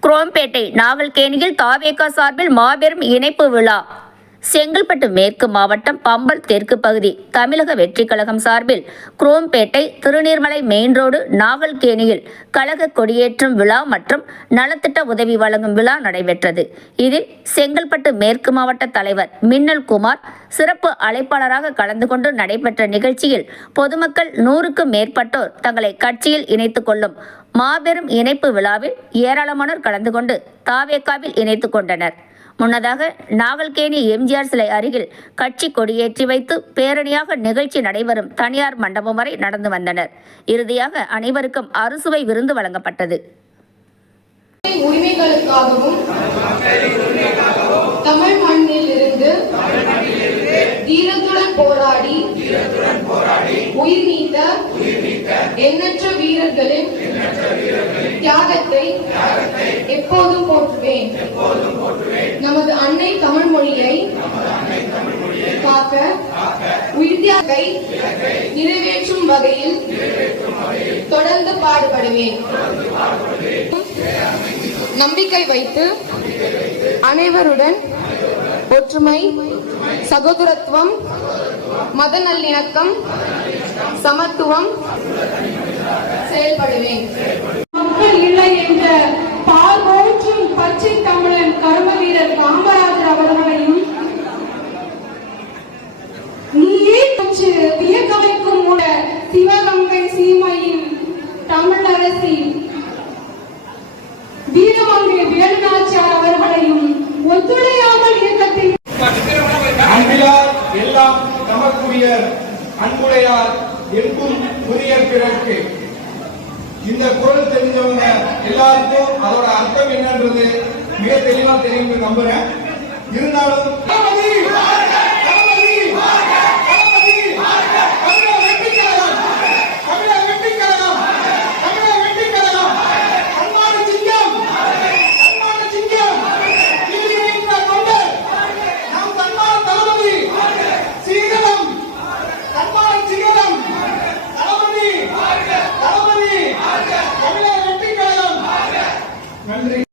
குரோம்பேட்டை நாவல்கேணியில் தாவேகா சார்பில் மாபெரும் இணைப்பு விழா. செங்கல்பட்டு மேற்கு மாவட்டம் பம்பல் தெற்கு பகுதி தமிழக வெற்றிக் கழகம் சார்பில் குரோம்பேட்டை திருநீர்மலை மெயின் ரோடு நாவல்கேணியில் கழக கொடியேற்றும் விழா மற்றும் நலத்திட்ட உதவி வழங்கும் விழா நடைபெற்றது. இதில் செங்கல்பட்டு மேற்கு மாவட்ட தலைவர் மின்னல் குமார் சிறப்பு அழைப்பாளராக கலந்து கொண்டு நடைபெற்ற நிகழ்ச்சியில் பொதுமக்கள் நூறுக்கும் மேற்பட்டோர் தங்களை கட்சியில் இணைத்துக் கொள்ளும் மாபெரும் இணைப்பு விழாவில் ஏராளமானோர் கலந்து கொண்டு தாவேக்காவில் இணைத்துக் கொண்டனர். முன்னதாக நாவல்கேணி எம்ஜிஆர் சிலை அருகில் கட்சி கொடியேற்றி வைத்து பேரணியாக நிகழ்ச்சி நடைபெறும் தனியார் மண்டபம் வரை நடந்து வந்தனர். இறுதியாக அனைவருக்கும் அறுசுவை விருந்து வழங்கப்பட்டது. உரிமைகளுக்காகவும் தமிழ் மண்ணில் இருந்து தீரத்துடன் போராடி உயிர் நீத்த எண்ணற்ற வீரர்களின் தியாகத்தை எப்போதும் போற்றுவேன். நமது அன்னை தமிழ் மொழியை காக்க உயிர்த்தியாகை நிறைவேற்றும் வகையில் தொடர்ந்து பாடுபடுவேன். நம்பிக்கை வைத்து அனைவருடன் ஒற்றுமை சகோதரத்துவம் மத நல்லிணக்கம் சமத்துவம் செயல்படுவேன். தமிழரசி வீரமங்கை வேலுநாச்சியார் அவர்களையும் ஒத்துழையாமல் இயக்கத்தில் அன்பிலார் எல்லாம் தமக்குரியர் அன்புடையார் எங்கும் புரியர் பிறர்க்கு. இந்த குரல் தெரிஞ்சவங்க எல்லாருக்கும் அதோட அர்த்தம் என்னன்றது மிக தெளிவா தெரியும் நம்புறேன். இருந்தாலும் நன்றி